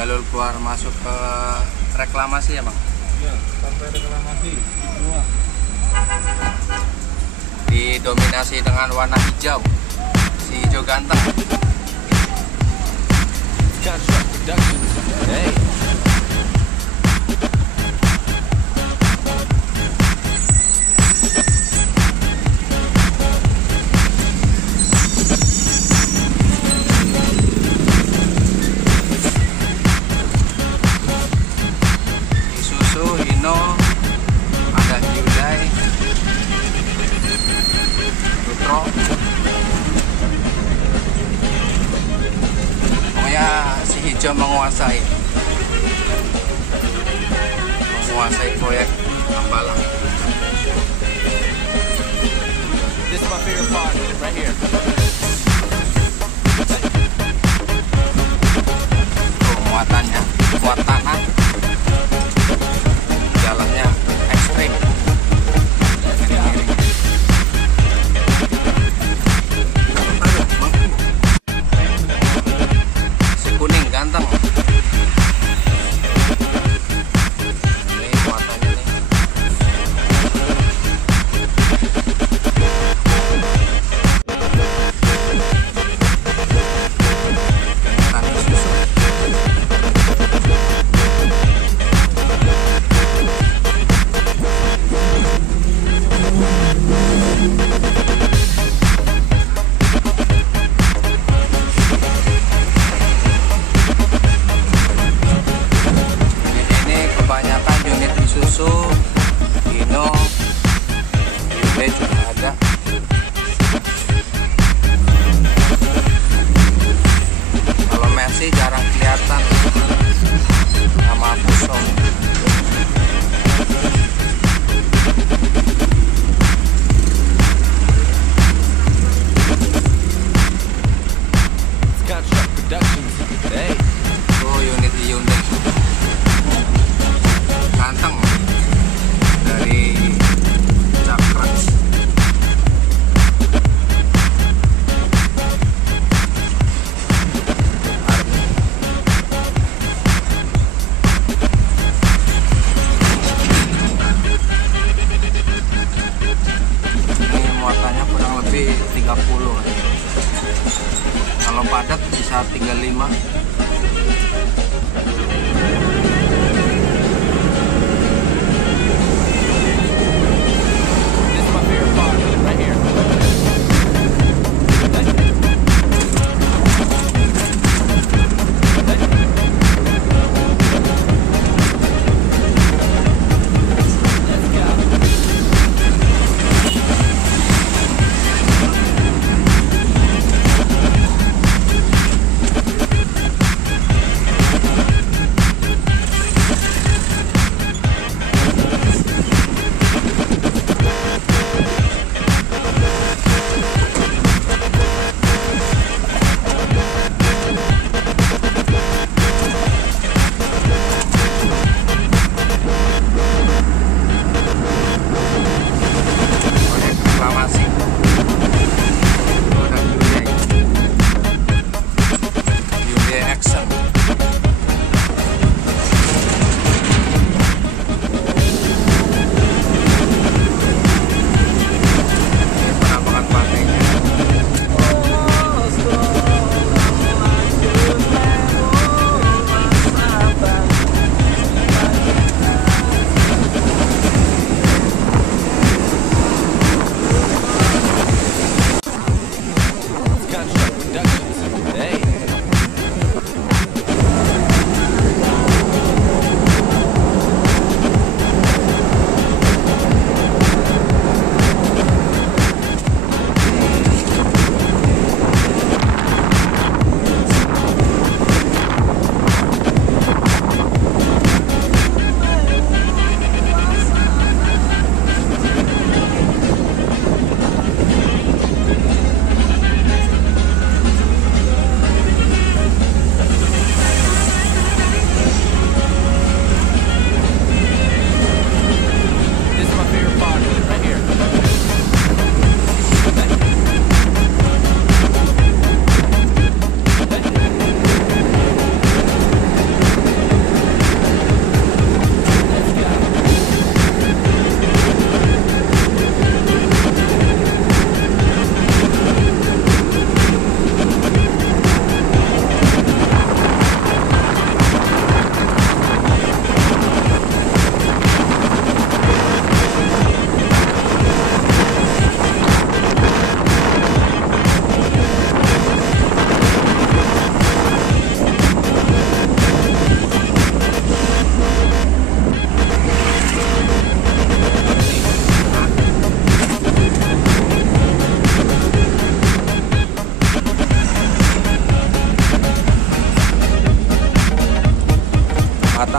jalur keluar masuk ke reklamasi ya bang? Iya, sampai reklamasi semua. Didominasi dengan warna hijau, si hijau ganteng. Hey. Isuzu, Hino, ada Hyundai, pokoknya si hijau menguasai proyek Pembangunan. This is my favorite part, right here. Tuh muatannya, muat tanah, jalannya ekstrim. Si kuning ganteng. Ini muatannya nih. Tanah susu. Ini kebanyakan unit isuzu, Hino, Hyundai juga ada. Kalau Mercy jarang kelihatan sama fuso. Construct Productions. Hey. Tuh unit Hyundai ganteng dari Cakra. Ini muatannya kurang lebih 30. Kalau padat bisa 35. This is my favorite part, right here. Let's go.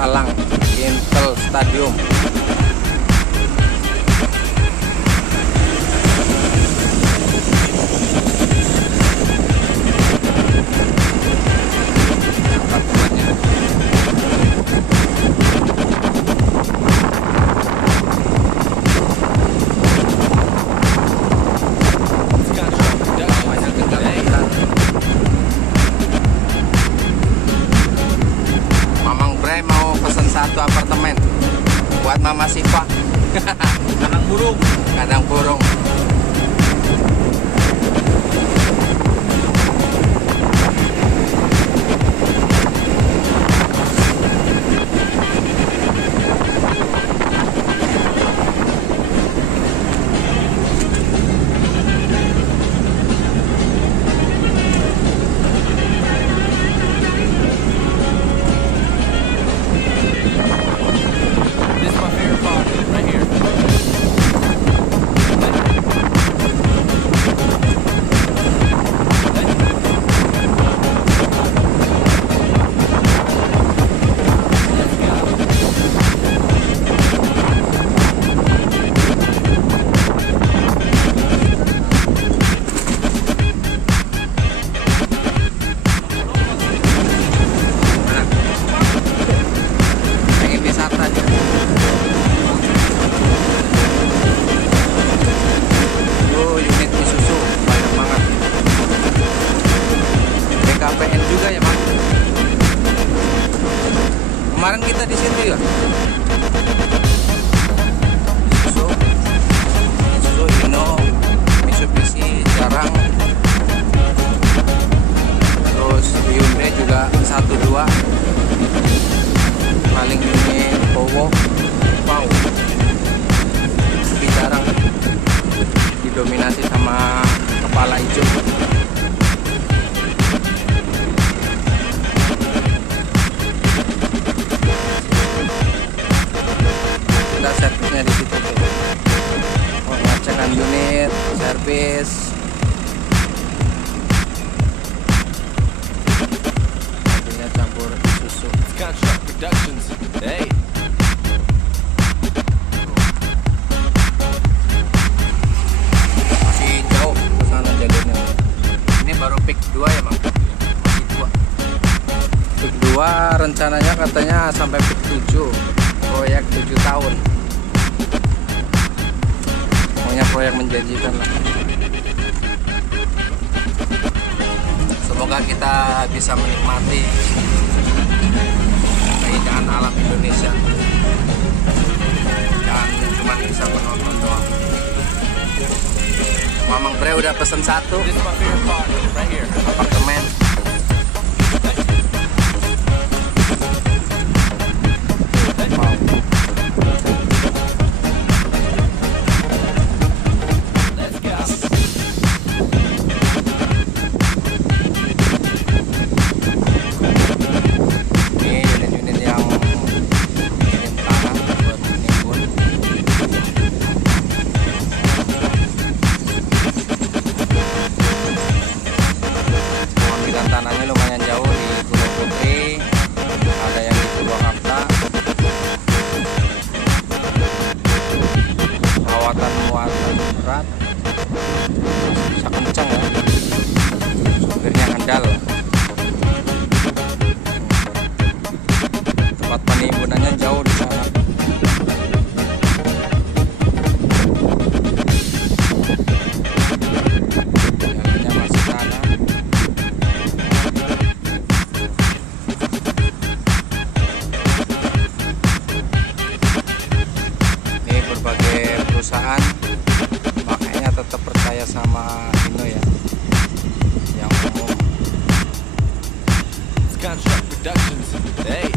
Salang Intel Stadium. Satu apartemen Buat Mama Siva. kandang burung. Kandang burung. This is my favorite part right here. Pengen wisata aja. Unit isuzu banyak banget. BKPN juga ya, Pak. Kemarin kita di situ ya. Isuzu, Hino, Mitsubishi jarang. Terus Hyundai juga 1-2. Paling ini Powo, wow, lebih jarang didominasi sama kepala hijau. Kita servisnya di situ tuh. Pengecekan unit, servis. Mobilnya campur isuzu. Construct Productions. Hey. Masih jauh ke sana jalurnya. Ini baru peak 2 ya, Bang. Masih 2. Peak 2 rencananya katanya sampai peak 7. Proyek 7 tahun. Pokoknya proyek menjanjikan lah. Semoga kita bisa menikmati keindahan alam Indonesia. Jangan cuma bisa penonton doang. Mamang Bre udah pesen 1 This is my favorite part right here. apartemen. Wow. Let's go. Ini unit-unit yang kirim tanah buat penimbun. Pengambilan tanahnya lumayan jauh di Pulau Putri, ada yang di Purwakarta. Muatan berat, bisa kencang ya, supirnya handal. Tempat penimbunannya jauh di sana. Jalannya masih tanah. Ini berbagai perusahaan, makanya tetap percaya sama Hino ya, yang umum. Construct Productions. Hey.